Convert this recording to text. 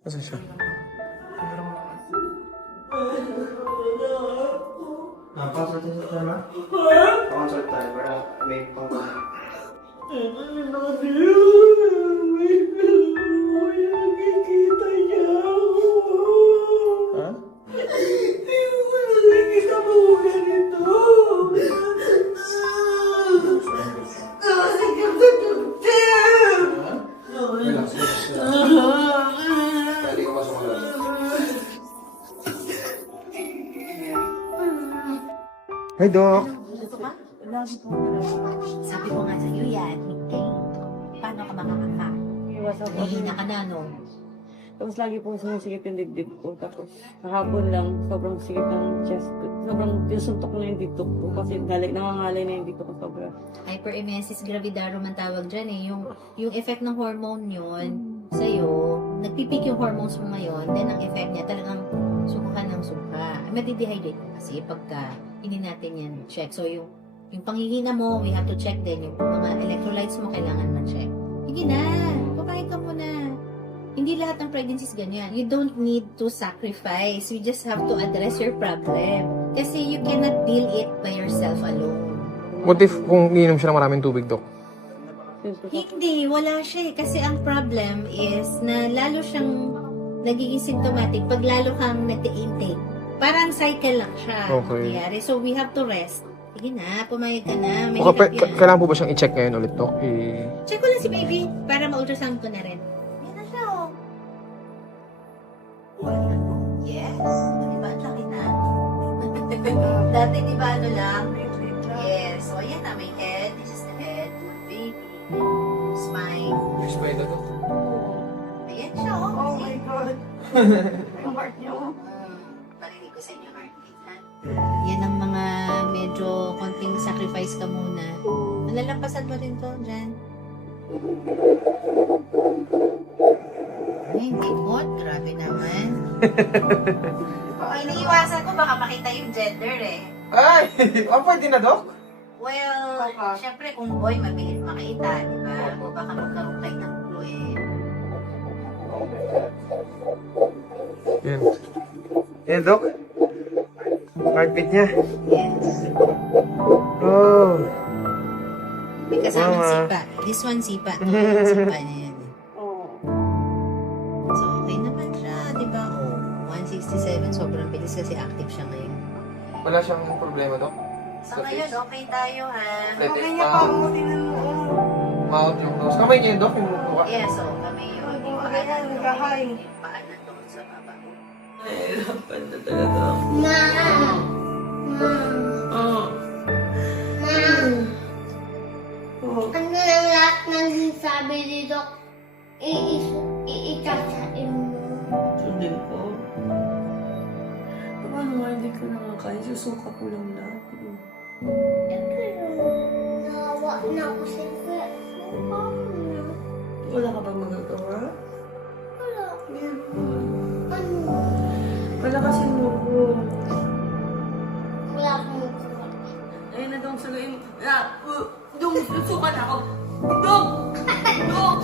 Asan siya? Napasok tayo sa tema? Pakonsult tayo para may pang-comment. Nakikita niya ako. Ha? Nakikita mo ko ganito. Kasi kapatid. Relax, relax, relax. Pwede ka masumulat. Hi, Doc. Gusto ka? Sabi ko nga sa'yo yan, Mickey. Paano ka makakakain? Iwas ako. Mahina ka na, no? Tapos lagi pong sumusikip yung dibdib ko. Tapos kahapon lang, sobrang sikip ng chest ko. Sobrang tinsuntok na yung dito ko. Kasi nangangalay na yung dito ko sobra. Hyperemesis gravidarum ang tawag dyan eh. Yung effect ng hormone yun sa'yo, nagpipik yung hormones mo ngayon, then ang effect niya talagang suka ka ng suka. Madidehydrate ka kasi pagka hindi natin yan check. So yung panghihina mo, we have to check din. Yung mga electrolytes mo, kailangan ma-check. Sige na, kumain ka muna. Hindi lahat ng pregnancies ganyan. You don't need to sacrifice. You just have to address your problem. Kasi you cannot deal it by yourself alone. What if kung iinom siya ng maraming tubig, Doc? Hindi, wala siya eh. Kasi ang problem is na lalo siyang nagiging symptomatic pag lalo kang nag-intake. Parang cycle lang siya. Okay. Nangyayari. So we have to rest. Sige na, pumayag ka na. May Okay, hirap yan. kailangan po ba siyang i-check ngayon ulit, Doc? Check ko lang si baby para ma-ultrasound ko na rin. Yan na siya, oh. Yes. Diba, ang laki na. Dati, di ba, ano lang? Yes. So, ayan na, may head. This is the head. Baby. Spine. Fish ba ito, Doc? Ayan siya, oh. Oh my God. Yung heart niya, oh. Parinig ko sa inyo, heartbeat, ha? Yan ang mga medyo konting sacrifice ka muna. Malalampasan mo rin to, dyan. Ay, hindi mo. Grabe naman. Iniiwasan ko, baka makita yung gender eh. Ay! Pwede na, Doc? Well, syempre kung boy, mabilis makita, di ba? O baka magkaroon kayo ng clue eh. Yan. Yan, Doc. Heartbeat niya. Yes. Oh. May kasamang Mama. sipa. This one sipa. To, sipa niya yan. Oh. So, okay naman siya, di ba? Oh, 167, sobrang bilis kasi active siya ngayon. Wala siyang problema, Doc? Sa ngayon, okay tayo ha. Okay niya pa mo, tinan mo. Mount yung nose. Kamay niya yun, Doc? Yung buka. Yes, so kami yung Oh, paan ayan, nandun, naghahay. yung paan nandun sa baba. Nahihirapan na talaga ako. Oh. Oh. Ano lang lahat ng sabi dito, iitsasain mo. Sundin ko. Paano nga hindi ko nakakain? Susuka ko lang lahat. Nawa na ako sa kuya. Wala ka bang magagawa? Wala. Meron. Ano? Wala kasi nubo. Wala akong magawa. Ayun na dong saluin. Dong, susuka na ako. Dong! Dong!